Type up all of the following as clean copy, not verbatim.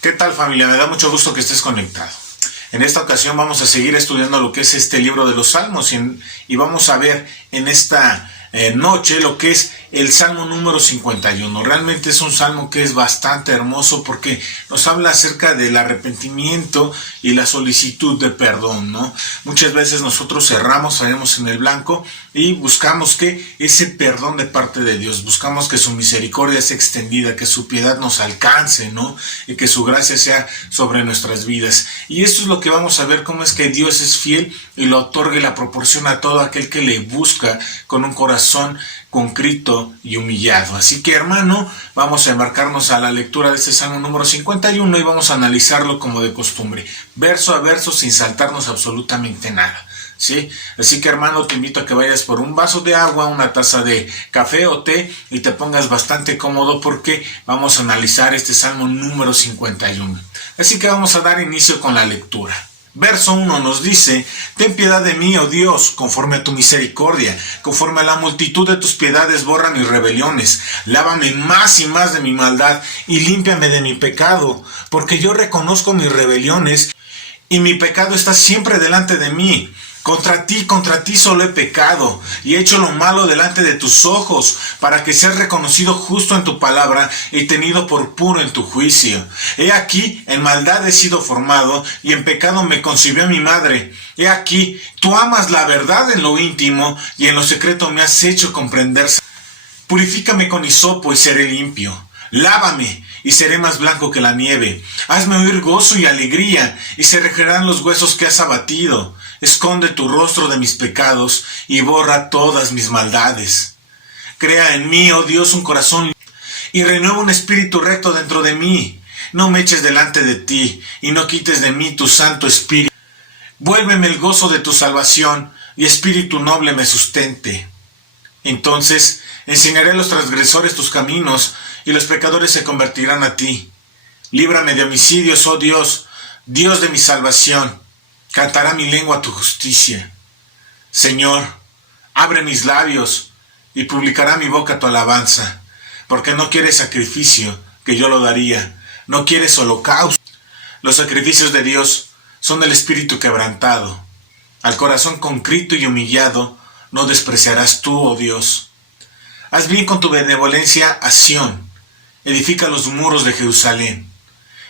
¿Qué tal, familia? Me da mucho gusto que estés conectado. En esta ocasión vamos a seguir estudiando lo que es este libro de los Salmos y vamos a ver en esta noche lo que es el Salmo número 51. Realmente es un salmo que es bastante hermoso porque nos habla acerca del arrepentimiento y la solicitud de perdón, ¿no? Muchas veces nosotros erramos, fallamos en el blanco y buscamos que ese perdón de parte de Dios, buscamos que su misericordia sea extendida, que su piedad nos alcance, ¿no? Y que su gracia sea sobre nuestras vidas. Y esto es lo que vamos a ver, cómo es que Dios es fiel y lo otorga y la proporciona a todo aquel que le busca con un corazón contrito y humillado. Así que, hermano, vamos a embarcarnos a la lectura de este Salmo número 51 y vamos a analizarlo como de costumbre, verso a verso, sin saltarnos absolutamente nada, ¿sí? Así que, hermano, te invito a que vayas por un vaso de agua, una taza de café o té y te pongas bastante cómodo porque vamos a analizar este Salmo número 51. Así que vamos a dar inicio con la lectura. Verso 1 nos dice: ten piedad de mí, oh Dios, conforme a tu misericordia, conforme a la multitud de tus piedades borra mis rebeliones. Lávame más y más de mi maldad y límpiame de mi pecado, porque yo reconozco mis rebeliones y mi pecado está siempre delante de mí. Contra ti solo he pecado y he hecho lo malo delante de tus ojos, para que seas reconocido justo en tu palabra y tenido por puro en tu juicio. He aquí, en maldad he sido formado y en pecado me concibió mi madre. He aquí, tú amas la verdad en lo íntimo y en lo secreto me has hecho comprender. Purifícame con hisopo y seré limpio. Lávame y seré más blanco que la nieve. Hazme oír gozo y alegría y se regenerarán los huesos que has abatido. Esconde tu rostro de mis pecados y borra todas mis maldades. Crea en mí, oh Dios, un corazón y renueva un espíritu recto dentro de mí. No me eches delante de ti y no quites de mí tu santo espíritu. Vuélveme el gozo de tu salvación y espíritu noble me sustente. Entonces enseñaré a los transgresores tus caminos y los pecadores se convertirán a ti. Líbrame de homicidios, oh Dios, Dios de mi salvación. Cantará mi lengua tu justicia. Señor, abre mis labios y publicará mi boca tu alabanza, porque no quieres sacrificio, que yo lo daría, no quieres holocausto. Los sacrificios de Dios son del espíritu quebrantado. Al corazón contrito y humillado no despreciarás tú, oh Dios. Haz bien con tu benevolencia a Sión, edifica los muros de Jerusalén.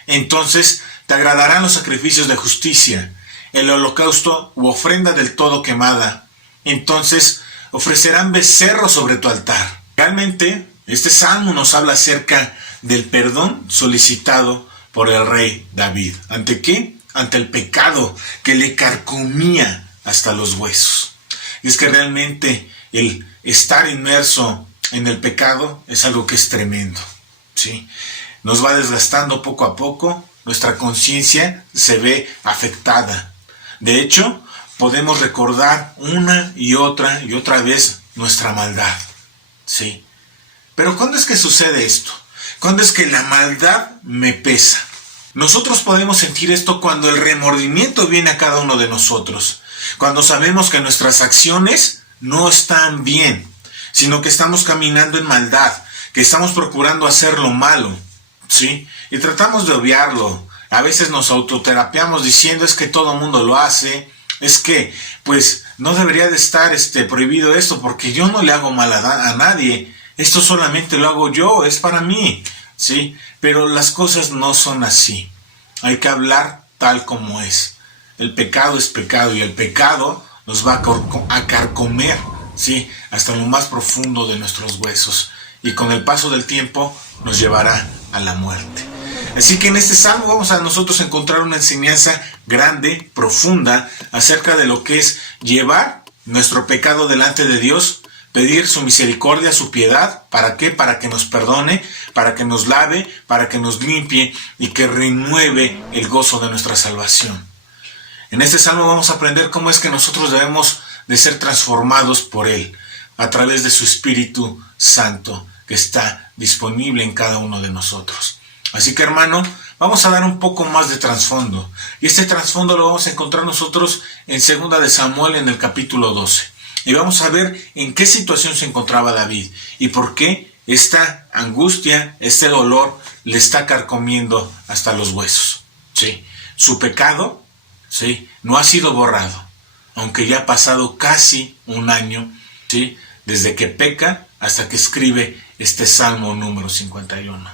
Entonces te agradarán los sacrificios de justicia, el holocausto u ofrenda del todo quemada. Entonces ofrecerán becerros sobre tu altar. Realmente, este salmo nos habla acerca del perdón solicitado por el rey David. ¿Ante qué? Ante el pecado que le carcomía hasta los huesos. Y es que realmente el estar inmerso en el pecado es algo que es tremendo, ¿sí? Nos va desgastando poco a poco, nuestra conciencia se ve afectada. De hecho, podemos recordar una y otra vez nuestra maldad, ¿sí? Pero ¿cuándo es que sucede esto? ¿Cuándo es que la maldad me pesa? Nosotros podemos sentir esto cuando el remordimiento viene a cada uno de nosotros, cuando sabemos que nuestras acciones no están bien, sino que estamos caminando en maldad, que estamos procurando hacer lo malo, ¿sí? Y tratamos de obviarlo. A veces nos autoterapiamos diciendo: es que todo el mundo lo hace, es que pues no debería de estar prohibido esto porque yo no le hago mal a nadie, esto solamente lo hago yo, es para mí, ¿sí? Pero las cosas no son así. Hay que hablar tal como es. El pecado es pecado y el pecado nos va a carcomer, ¿sí? Hasta lo más profundo de nuestros huesos, y con el paso del tiempo nos llevará a la muerte. Así que en este salmo vamos a nosotros encontrar una enseñanza grande, profunda, acerca de lo que es llevar nuestro pecado delante de Dios, pedir su misericordia, su piedad. ¿Para qué? Para que nos perdone, para que nos lave, para que nos limpie y que renueve el gozo de nuestra salvación. En este salmo vamos a aprender cómo es que nosotros debemos de ser transformados por Él, a través de su Espíritu Santo, que está disponible en cada uno de nosotros. Así que, hermano, vamos a dar un poco más de trasfondo. Y este trasfondo lo vamos a encontrar nosotros en 2 de Samuel, en el capítulo 12. Y vamos a ver en qué situación se encontraba David y por qué esta angustia, este dolor le está carcomiendo hasta los huesos. ¿Sí? Su pecado, ¿sí?, no ha sido borrado, aunque ya ha pasado casi un año, ¿sí?, desde que peca hasta que escribe este Salmo número 51.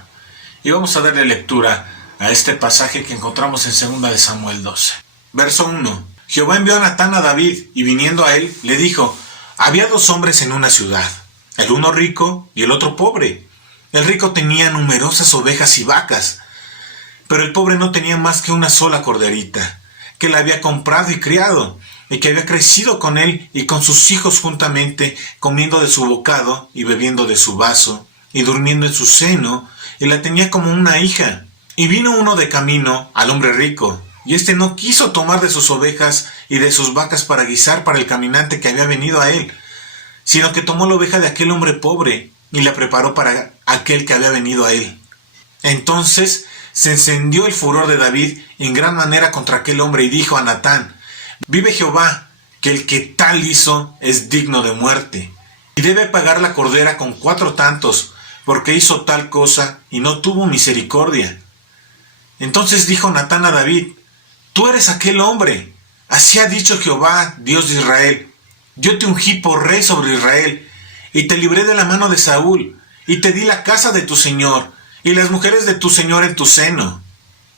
Y vamos a darle lectura a este pasaje que encontramos en 2 de Samuel 12. Verso 1. Jehová envió a Natán a David, y viniendo a él, le dijo: había 2 hombres en una ciudad, el uno rico y el otro pobre. El rico tenía numerosas ovejas y vacas, pero el pobre no tenía más que una sola corderita, que la había comprado y criado, y que había crecido con él y con sus hijos juntamente, comiendo de su bocado y bebiendo de su vaso, y durmiendo en su seno, y la tenía como una hija. Y vino uno de camino al hombre rico, y éste no quiso tomar de sus ovejas y de sus vacas para guisar para el caminante que había venido a él, sino que tomó la oveja de aquel hombre pobre, y la preparó para aquel que había venido a él. Entonces se encendió el furor de David en gran manera contra aquel hombre, y dijo a Natán: vive Jehová, que el que tal hizo es digno de muerte, y debe pagar la cordera con 4 tantos, porque hizo tal cosa y no tuvo misericordia. Entonces dijo Natán a David: tú eres aquel hombre. Así ha dicho Jehová, Dios de Israel: yo te ungí por rey sobre Israel, y te libré de la mano de Saúl, y te di la casa de tu señor, y las mujeres de tu señor en tu seno.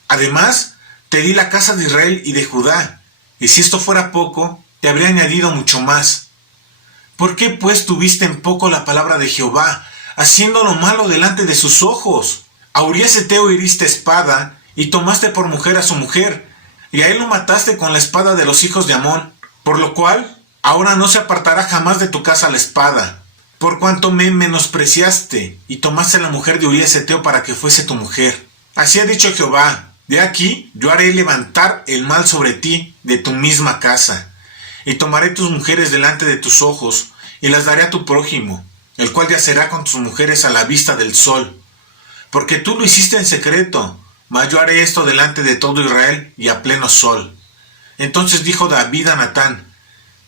Además, te di la casa de Israel y de Judá, y si esto fuera poco, te habría añadido mucho más. ¿Por qué pues tuviste en poco la palabra de Jehová, haciendo lo malo delante de sus ojos? A Urías Heteo hiriste espada, y tomaste por mujer a su mujer, y a él lo mataste con la espada de los hijos de Amón, por lo cual ahora no se apartará jamás de tu casa la espada, por cuanto me menospreciaste, y tomaste la mujer de Urías Heteo para que fuese tu mujer. Así ha dicho Jehová: de aquí yo haré levantar el mal sobre ti de tu misma casa, y tomaré tus mujeres delante de tus ojos, y las daré a tu prójimo, el cual yacerá con tus mujeres a la vista del sol. Porque tú lo hiciste en secreto, mas yo haré esto delante de todo Israel y a pleno sol. Entonces dijo David a Natán: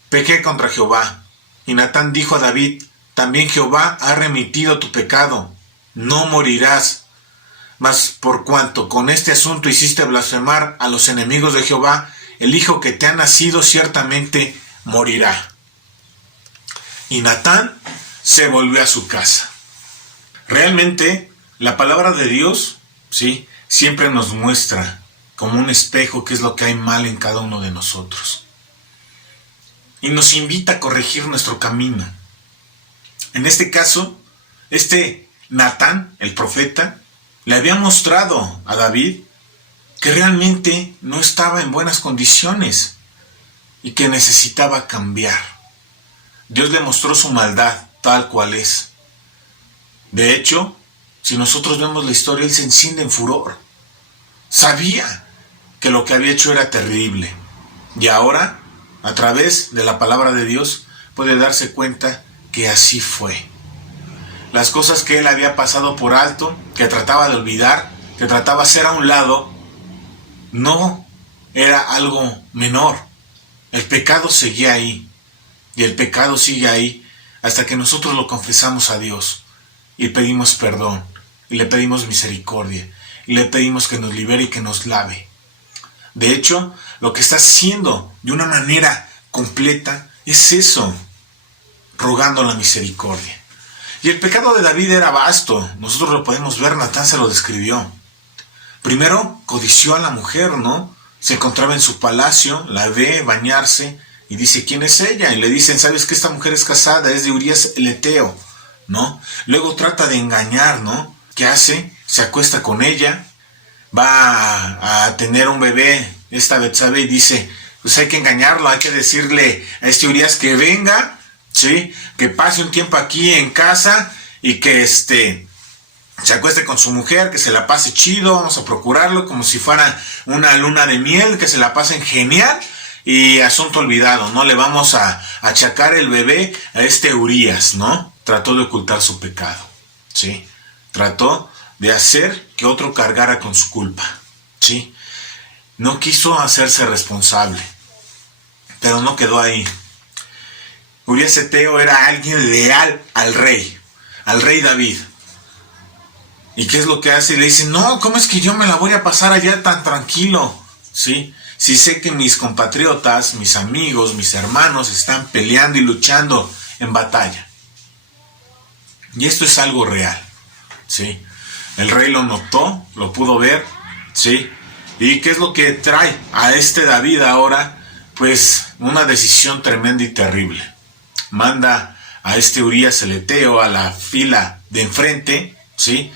pequé contra Jehová. Y Natán dijo a David: también Jehová ha remitido tu pecado, no morirás. Mas por cuanto con este asunto hiciste blasfemar a los enemigos de Jehová, el hijo que te ha nacido ciertamente morirá. Y Natán se volvió a su casa. Realmente, la palabra de Dios, ¿sí?, siempre nos muestra como un espejo qué es lo que hay mal en cada uno de nosotros. Y nos invita a corregir nuestro camino. En este caso, Natán, el profeta, le había mostrado a David que realmente no estaba en buenas condiciones y que necesitaba cambiar. Dios le mostró su maldad tal cual es. De hecho, si nosotros vemos la historia, él se enciende en furor. Sabía que lo que había hecho era terrible. Y ahora, a través de la palabra de Dios, puede darse cuenta que así fue. Las cosas que él había pasado por alto, que trataba de olvidar, que trataba de hacer a un lado, no era algo menor. El pecado seguía ahí. Y el pecado sigue ahí hasta que nosotros lo confesamos a Dios y pedimos perdón, y le pedimos misericordia, y le pedimos que nos libere y que nos lave. De hecho, lo que está haciendo de una manera completa es eso, rogando la misericordia. Y el pecado de David era vasto, nosotros lo podemos ver, Natán se lo describió. Primero, codició a la mujer, ¿no? Se encontraba en su palacio, la ve bañarse y dice: ¿quién es ella? Y le dicen: ¿sabes que esta mujer es casada? Es de Urías el Heteo, ¿no? Luego trata de engañar, ¿no? ¿Qué hace? Se acuesta con ella, va a tener un bebé, esta Betsabe, y dice: pues hay que engañarlo, hay que decirle a este Urías que venga, ¿sí?, que pase un tiempo aquí en casa y que se acueste con su mujer, que se la pase chido, vamos a procurarlo como si fuera una luna de miel, que se la pasen genial y asunto olvidado, ¿no? Le vamos a achacar el bebé a este Urías, ¿no? Trató de ocultar su pecado, ¿sí? Trató de hacer que otro cargara con su culpa, ¿sí? No quiso hacerse responsable, pero no quedó ahí. Urías Heteo era alguien leal al rey David, ¿Y qué es lo que hace? Y le dice, no, ¿cómo es que yo me la voy a pasar allá tan tranquilo? ¿Sí? Si sé que mis compatriotas, mis amigos, mis hermanos están peleando y luchando en batalla. Y esto es algo real, ¿sí? El rey lo notó, lo pudo ver, ¿sí? ¿Y qué es lo que trae a este David ahora? Pues una decisión tremenda y terrible. Manda a este Urías el Eteo a la fila de enfrente, ¿sí?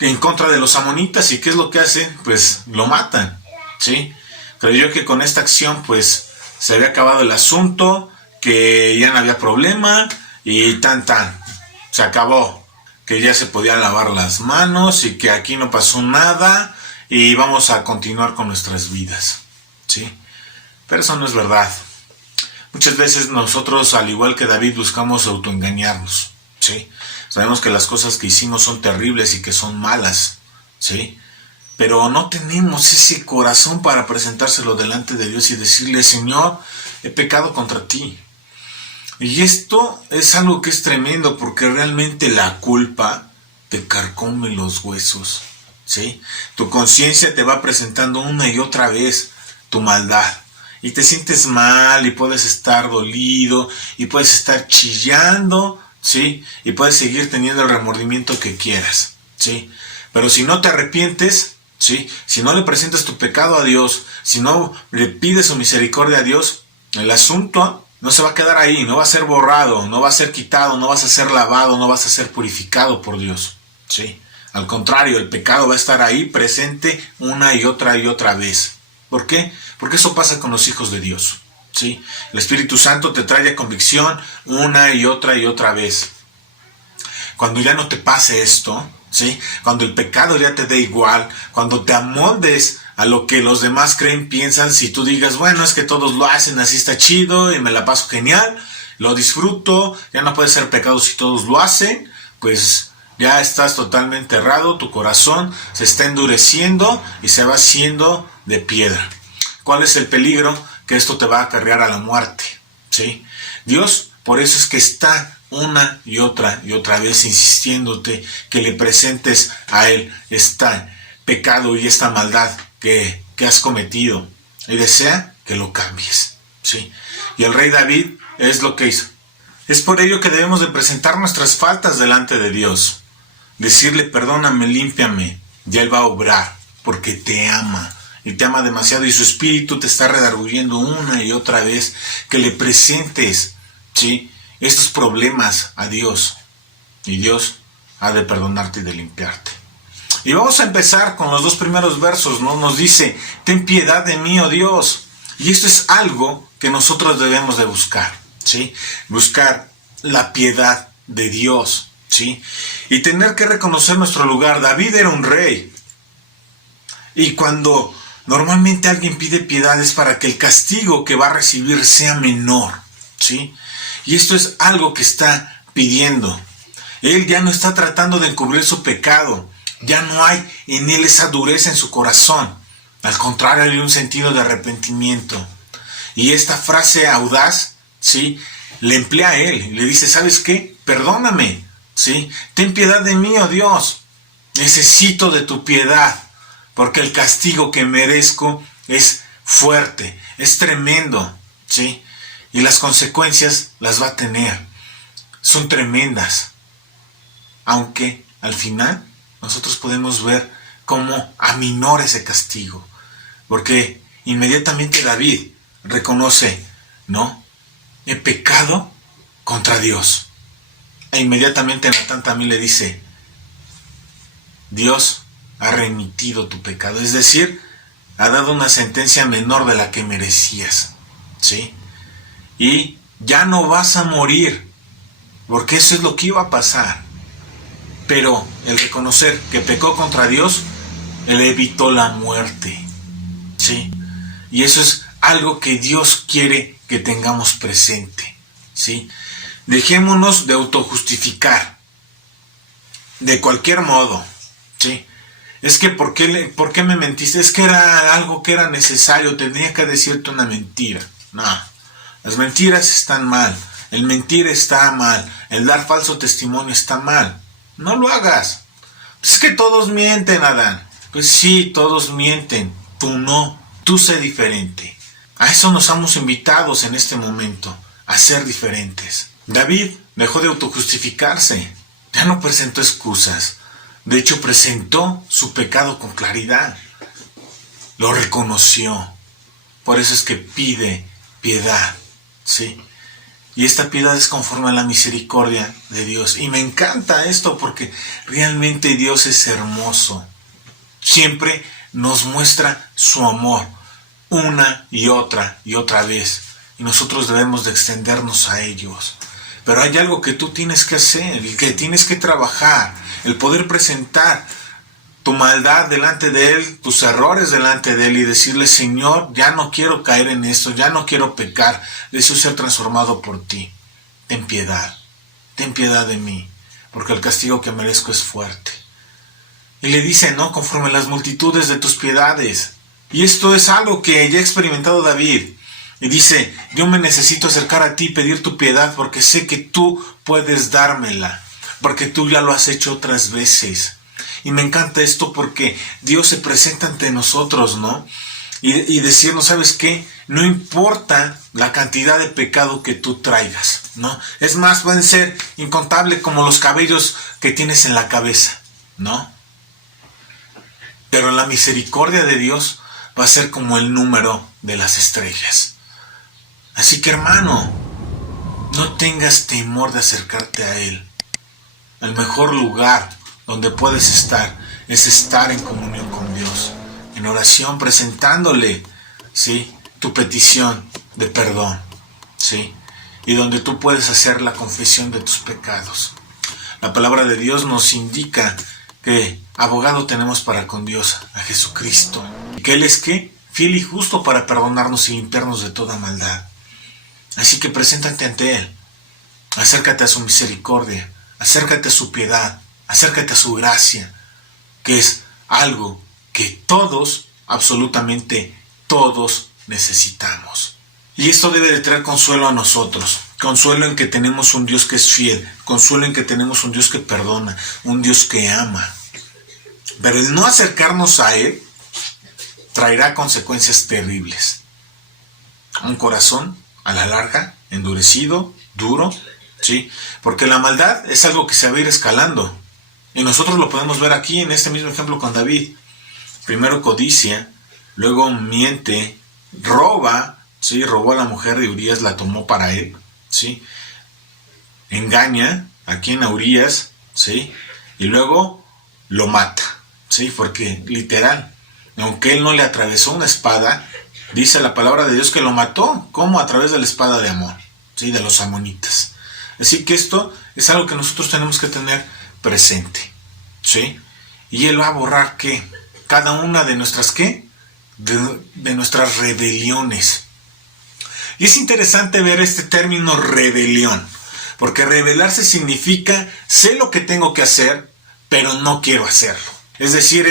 En contra de los amonitas. ¿Y qué es lo que hacen? Pues lo matan, ¿sí? Creyó que con esta acción pues se había acabado el asunto, que ya no había problema y se acabó, que ya se podían lavar las manos y que aquí no pasó nada y vamos a continuar con nuestras vidas, ¿sí? Pero eso no es verdad. Muchas veces nosotros, al igual que David, buscamos autoengañarnos, ¿sí? Sabemos que las cosas que hicimos son terribles y que son malas, ¿sí? Pero no tenemos ese corazón para presentárselo delante de Dios y decirle, Señor, he pecado contra ti. Y esto es algo que es tremendo, porque realmente la culpa te carcome los huesos, ¿sí? Tu conciencia te va presentando una y otra vez tu maldad. Y te sientes mal y puedes estar dolido y puedes estar chillando, ¿sí? Y puedes seguir teniendo el remordimiento que quieras, ¿sí? Pero si no te arrepientes, ¿sí? Si no le presentas tu pecado a Dios, si no le pides su misericordia a Dios, el asunto no se va a quedar ahí, no va a ser borrado, no va a ser quitado, no vas a ser lavado, no vas a ser purificado por Dios, ¿sí? Al contrario, el pecado va a estar ahí presente una y otra vez. ¿Por qué? Porque eso pasa con los hijos de Dios, ¿sí? El Espíritu Santo te trae a convicción una y otra vez. Cuando ya no te pase esto, ¿sí? Cuando el pecado ya te dé igual, cuando te amoldes a lo que los demás creen, piensan, si tú digas, bueno, es que todos lo hacen, así está chido y me la paso genial, lo disfruto, ya no puede ser pecado si todos lo hacen, pues ya estás totalmente errado, tu corazón se está endureciendo y se va haciendo de piedra. ¿Cuál es el peligro? Que esto te va a acarrear a la muerte, ¿sí? Dios, por eso es que está una y otra vez insistiéndote que le presentes a Él este pecado y esta maldad que has cometido y desea que lo cambies, ¿sí? Y el rey David es lo que hizo. Es por ello que debemos de presentar nuestras faltas delante de Dios, decirle perdóname, límpiame, y Él va a obrar porque te ama. Y te ama demasiado y su espíritu te está redarguyendo una y otra vez que le presentes, ¿sí?, estos problemas a Dios. Y Dios ha de perdonarte y de limpiarte. Y vamos a empezar con los dos primeros versos, ¿no? Nos dice, ten piedad de mí, oh Dios. Y esto es algo que nosotros debemos de buscar, ¿sí? Buscar la piedad de Dios, ¿sí? Y tener que reconocer nuestro lugar. David era un rey. Y cuando normalmente alguien pide piedad es para que el castigo que va a recibir sea menor, ¿sí? Y esto es algo que está pidiendo. Él ya no está tratando de encubrir su pecado. Ya no hay en él esa dureza en su corazón. Al contrario, hay un sentido de arrepentimiento. Y esta frase audaz, ¿sí?, le emplea a él. Le dice, ¿sabes qué? Perdóname, ¿sí? Ten piedad de mí, oh Dios. Necesito de tu piedad. Porque el castigo que merezco es fuerte, es tremendo, ¿sí? Y las consecuencias las va a tener. Son tremendas. Aunque al final nosotros podemos ver cómo aminora ese castigo. Porque inmediatamente David reconoce, ¿no?, he pecado contra Dios. E inmediatamente Natán también le dice, Dios ha remitido tu pecado. Es decir, ha dado una sentencia menor de la que merecías, ¿sí? Y ya no vas a morir, porque eso es lo que iba a pasar. Pero el reconocer que pecó contra Dios, él evitó la muerte, ¿sí? Y eso es algo que Dios quiere que tengamos presente, ¿sí? Dejémonos de autojustificar, de cualquier modo, ¿sí? Es que ¿por qué me mentiste? Es que era algo que era necesario, tenía que decirte una mentira. No, las mentiras están mal, el mentir está mal, el dar falso testimonio está mal. No lo hagas. Es que todos mienten, Adán. Pues sí, todos mienten. Tú no. Tú sé diferente. A eso nos hemos invitados en este momento, a ser diferentes. David dejó de autojustificarse. Ya no presentó excusas. De hecho, presentó su pecado con claridad. Lo reconoció. Por eso es que pide piedad. ¿Sí? Y esta piedad es conforme a la misericordia de Dios. Y me encanta esto porque realmente Dios es hermoso. Siempre nos muestra su amor una y otra vez. Y nosotros debemos de extendernos a ellos. Pero hay algo que tú tienes que hacer, el que tienes que trabajar, el poder presentar tu maldad delante de Él, tus errores delante de Él y decirle: Señor, ya no quiero caer en esto, ya no quiero pecar, deseo ser transformado por ti. Ten piedad de mí, porque el castigo que merezco es fuerte. Y le dice: no, conforme a las multitudes de tus piedades. Y esto es algo que ya ha experimentado David. Y dice: yo me necesito acercar a ti y pedir tu piedad porque sé que tú puedes dármela, porque tú ya lo has hecho otras veces. Y me encanta esto porque Dios se presenta ante nosotros, ¿no? Y decirnos: ¿sabes qué? No importa la cantidad de pecado que tú traigas, ¿no? Es más, pueden ser incontables como los cabellos que tienes en la cabeza, ¿no? Pero la misericordia de Dios va a ser como el número de las estrellas. Así que, hermano, no tengas temor de acercarte a Él. El mejor lugar donde puedes estar es estar en comunión con Dios, en oración, presentándole, ¿sí?, tu petición de perdón, ¿sí?, y donde tú puedes hacer la confesión de tus pecados. La palabra de Dios nos indica que abogado tenemos para con Dios, a Jesucristo, y que Él es ¿qué? Fiel y justo para perdonarnos y limpiarnos de toda maldad. Así que preséntate ante Él, acércate a su misericordia, acércate a su piedad, acércate a su gracia, que es algo que todos, absolutamente todos, necesitamos. Y esto debe de traer consuelo a nosotros, consuelo en que tenemos un Dios que es fiel, consuelo en que tenemos un Dios que perdona, un Dios que ama. Pero el no acercarnos a Él traerá consecuencias terribles. Un corazón, a la larga, endurecido, duro, ¿sí? Porque la maldad es algo que se va a ir escalando. Y nosotros lo podemos ver aquí en este mismo ejemplo con David. Primero codicia, luego miente, roba, ¿sí? Robó a la mujer de Urías, la tomó para él, ¿sí? Engaña aquí en Urías, ¿sí? Y luego lo mata, ¿sí? Porque literal, aunque él no le atravesó una espada, dice la palabra de Dios que lo mató, como a través de la espada de Amón, ¿sí? De los amonitas. Así que esto es algo que nosotros tenemos que tener presente, ¿sí? Y Él va a borrar ¿qué? Cada una de nuestras ¿qué? De nuestras rebeliones. Y es interesante ver este término rebelión, porque rebelarse significa sé lo que tengo que hacer, pero no quiero hacerlo. Es decir,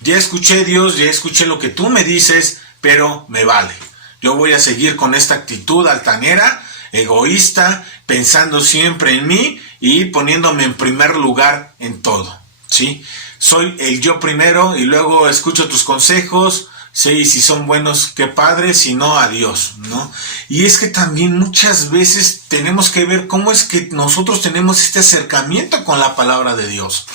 ya escuché Dios, ya escuché lo que tú me dices, pero me vale. Yo voy a seguir con esta actitud altanera, egoísta, pensando siempre en mí y poniéndome en primer lugar en todo, ¿sí? Soy el yo primero y luego escucho tus consejos, sí, y si son buenos, qué padre, si no, adiós, ¿no? Y es que también muchas veces tenemos que ver cómo es que nosotros tenemos este acercamiento con la palabra de Dios.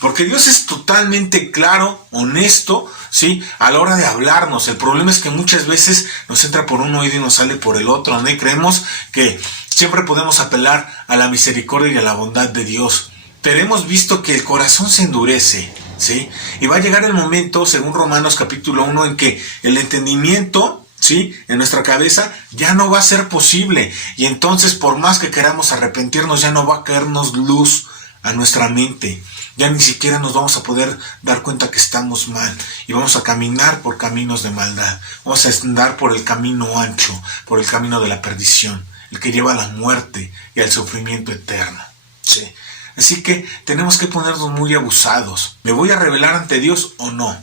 Porque Dios es totalmente claro, honesto, ¿sí? A la hora de hablarnos. El problema es que muchas veces nos entra por un oído y nos sale por el otro, ¿no? Y creemos que siempre podemos apelar a la misericordia y a la bondad de Dios. Pero hemos visto que el corazón se endurece, ¿sí? Y va a llegar el momento, según Romanos capítulo 1, en que el entendimiento, ¿sí?, en nuestra cabeza ya no va a ser posible. Y entonces, por más que queramos arrepentirnos, ya no va a caernos luz a nuestra mente. Ya ni siquiera nos vamos a poder dar cuenta que estamos mal y vamos a caminar por caminos de maldad. Vamos a andar por el camino ancho, por el camino de la perdición, el que lleva a la muerte y al sufrimiento eterno, ¿sí? Así que tenemos que ponernos muy abusados. ¿Me voy a rebelar ante Dios o no?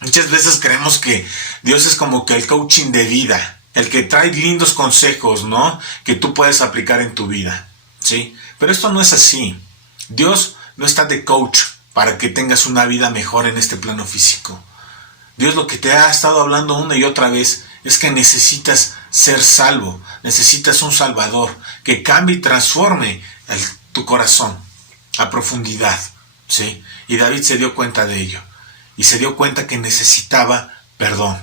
Muchas veces creemos que Dios es como que el coaching de vida, el que trae lindos consejos, ¿no?, que tú puedes aplicar en tu vida, ¿sí? Pero esto no es así. Dios no está de coach para que tengas una vida mejor en este plano físico. Dios lo que te ha estado hablando una y otra vez es que necesitas ser salvo, necesitas un Salvador que cambie y transforme tu corazón a profundidad, ¿sí? Y David se dio cuenta de ello y se dio cuenta que necesitaba perdón.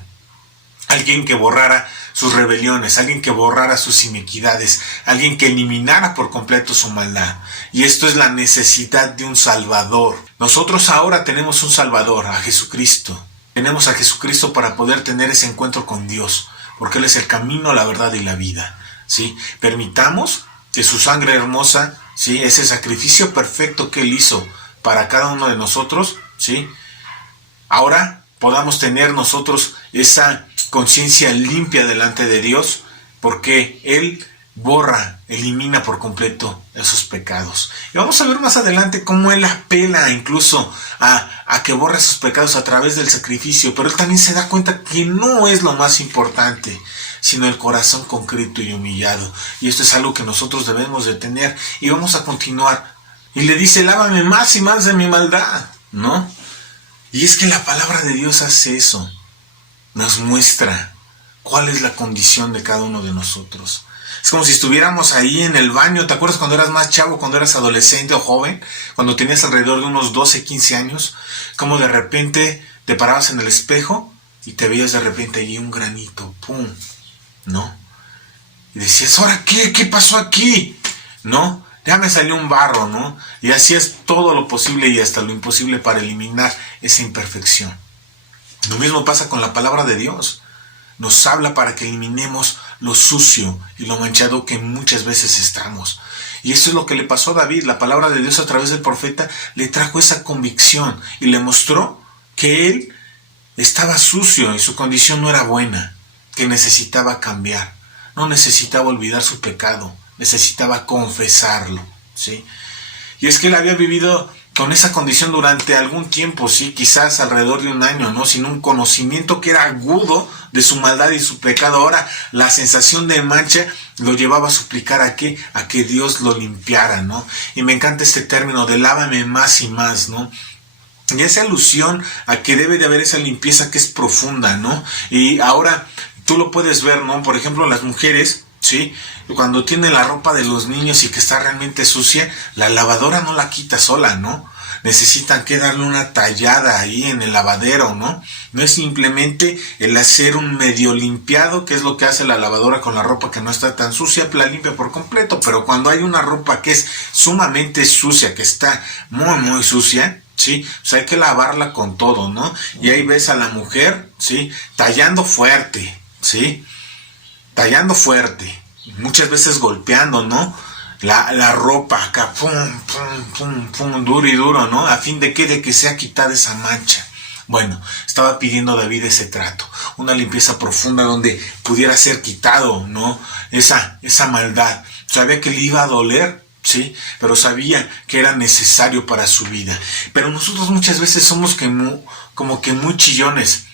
Alguien que borrara sus rebeliones, alguien que borrara sus iniquidades, alguien que eliminara por completo su maldad. Y esto es la necesidad de un Salvador. Nosotros ahora tenemos un Salvador, a Jesucristo. Tenemos a Jesucristo para poder tener ese encuentro con Dios, porque Él es el camino, la verdad y la vida, ¿sí? Permitamos que su sangre hermosa, ¿sí?, ese sacrificio perfecto que Él hizo para cada uno de nosotros, ¿sí?, ahora podamos tener nosotros esa conciencia limpia delante de Dios, porque Él borra, elimina por completo esos pecados. Y vamos a ver más adelante cómo Él apela incluso a que borre esos pecados a través del sacrificio, pero Él también se da cuenta que no es lo más importante, sino el corazón contrito y humillado. Y esto es algo que nosotros debemos de tener. Y vamos a continuar. Y le dice, lávame más y más de mi maldad, ¿no? Y es que la palabra de Dios hace eso. Nos muestra cuál es la condición de cada uno de nosotros. Es como si estuviéramos ahí en el baño. ¿Te acuerdas cuando eras más chavo, cuando eras adolescente o joven? Cuando tenías alrededor de unos 12, 15 años. Como de repente te parabas en el espejo y te veías de repente allí un granito. ¡Pum! ¿No? Y decías, ¿ahora qué? ¿Qué pasó aquí? ¿No? Ya me salió un barro, ¿no? Y hacías todo lo posible y hasta lo imposible para eliminar esa imperfección. Lo mismo pasa con la palabra de Dios. Nos habla para que eliminemos lo sucio y lo manchado que muchas veces estamos. Y eso es lo que le pasó a David. La palabra de Dios a través del profeta le trajo esa convicción y le mostró que él estaba sucio y su condición no era buena, que necesitaba cambiar. No necesitaba olvidar su pecado, necesitaba confesarlo, ¿sí? Y es que él había vivido con esa condición durante algún tiempo, sí, quizás alrededor de un año, ¿no? Sin un conocimiento que era agudo de su maldad y su pecado. Ahora la sensación de mancha lo llevaba a suplicar a que Dios lo limpiara, ¿no? Y me encanta este término de lávame más y más, ¿no? Y esa alusión a que debe de haber esa limpieza que es profunda, ¿no? Y ahora tú lo puedes ver, ¿no? Por ejemplo, las mujeres, ¿sí?, cuando tienen la ropa de los niños y que está realmente sucia, la lavadora no la quita sola, ¿no? Necesitan que darle una tallada ahí en el lavadero, ¿no? No es simplemente el hacer un medio limpiado, que es lo que hace la lavadora con la ropa que no está tan sucia, la limpia por completo. Pero cuando hay una ropa que es sumamente sucia, que está muy, muy sucia, ¿sí?, pues hay que lavarla con todo, ¿no? Y ahí ves a la mujer, ¿sí?, tallando fuerte, ¿sí?, tallando fuerte, muchas veces golpeando, ¿no?, la ropa acá, pum, pum, pum, pum, duro y duro, ¿no? A fin de que sea quitada esa mancha. Bueno, estaba pidiendo David ese trato, una limpieza profunda donde pudiera ser quitado, ¿no?, esa maldad. Sabía que le iba a doler, sí, pero sabía que era necesario para su vida. Pero nosotros muchas veces somos como que muy chillones.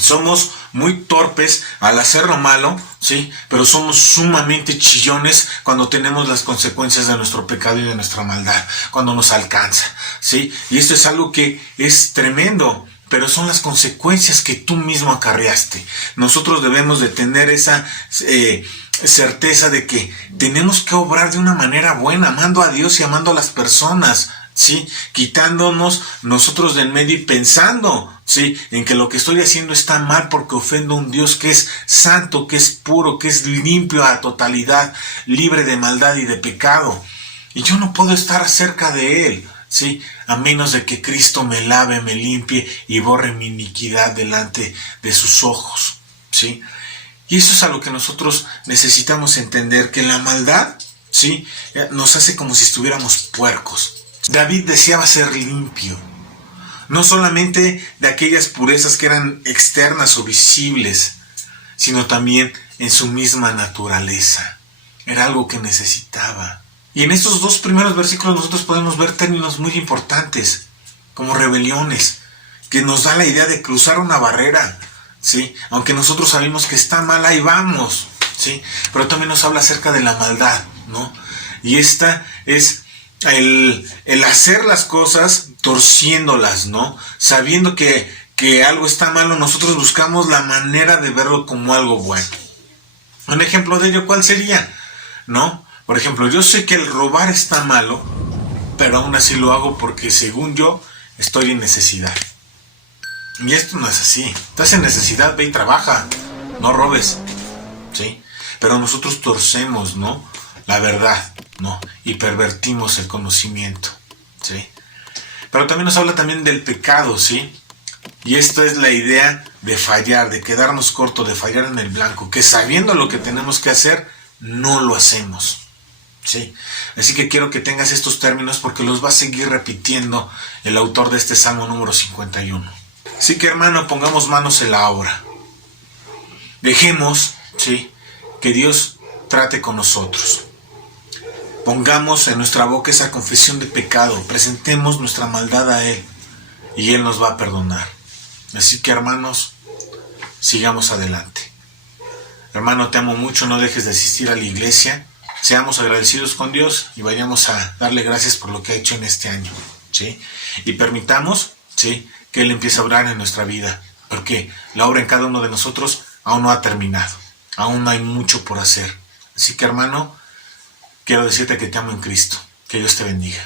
Somos muy torpes al hacer lo malo, ¿sí?, pero somos sumamente chillones cuando tenemos las consecuencias de nuestro pecado y de nuestra maldad, cuando nos alcanza, ¿sí? Y esto es algo que es tremendo, pero son las consecuencias que tú mismo acarreaste. Nosotros debemos de tener esa certeza de que tenemos que obrar de una manera buena, amando a Dios y amando a las personas, ¿sí?, quitándonos nosotros del medio y pensando, ¿sí?, en que lo que estoy haciendo está mal porque ofendo a un Dios que es santo, que es puro, que es limpio a totalidad, libre de maldad y de pecado. Y yo no puedo estar cerca de Él, ¿sí?, a menos de que Cristo me lave, me limpie y borre mi iniquidad delante de sus ojos, ¿sí? Y eso es a lo que nosotros necesitamos entender, que la maldad, ¿sí?, nos hace como si estuviéramos puercos. David deseaba ser limpio, no solamente de aquellas purezas que eran externas o visibles, sino también en su misma naturaleza. Era algo que necesitaba. Y en estos dos primeros versículos nosotros podemos ver términos muy importantes, como rebeliones, que nos da la idea de cruzar una barrera, ¿sí? Aunque nosotros sabemos que está mal, ahí vamos, ¿sí? Pero también nos habla acerca de la maldad, ¿no? Y esta es el hacer las cosas torciéndolas, ¿no? Sabiendo que algo está malo, nosotros buscamos la manera de verlo como algo bueno. Un ejemplo de ello, ¿cuál sería? ¿No? Por ejemplo, yo sé que el robar está malo, pero aún así lo hago porque según yo estoy en necesidad. Y esto no es así. Estás en necesidad, ve y trabaja, no robes, ¿sí? Pero nosotros torcemos, ¿no? La verdad, ¿no? Y pervertimos el conocimiento, ¿sí? Pero también nos habla también del pecado, ¿sí? Y esta es la idea de fallar, de quedarnos cortos, de fallar en el blanco, que sabiendo lo que tenemos que hacer, no lo hacemos, ¿sí? Así que quiero que tengas estos términos porque los va a seguir repitiendo el autor de este Salmo número 51. Así que, hermano, pongamos manos en la obra. Dejemos, ¿sí?, que Dios trate con nosotros. Pongamos en nuestra boca esa confesión de pecado, presentemos nuestra maldad a Él y Él nos va a perdonar. Así que, hermanos, sigamos adelante. Hermano, te amo mucho, no dejes de asistir a la iglesia. Seamos agradecidos con Dios y vayamos a darle gracias por lo que ha hecho en este año, ¿sí? Y permitamos, ¿sí?, que Él empiece a obrar en nuestra vida, porque la obra en cada uno de nosotros aún no ha terminado, aún hay mucho por hacer. Así que, hermano, quiero decirte que te amo en Cristo. Que Dios te bendiga.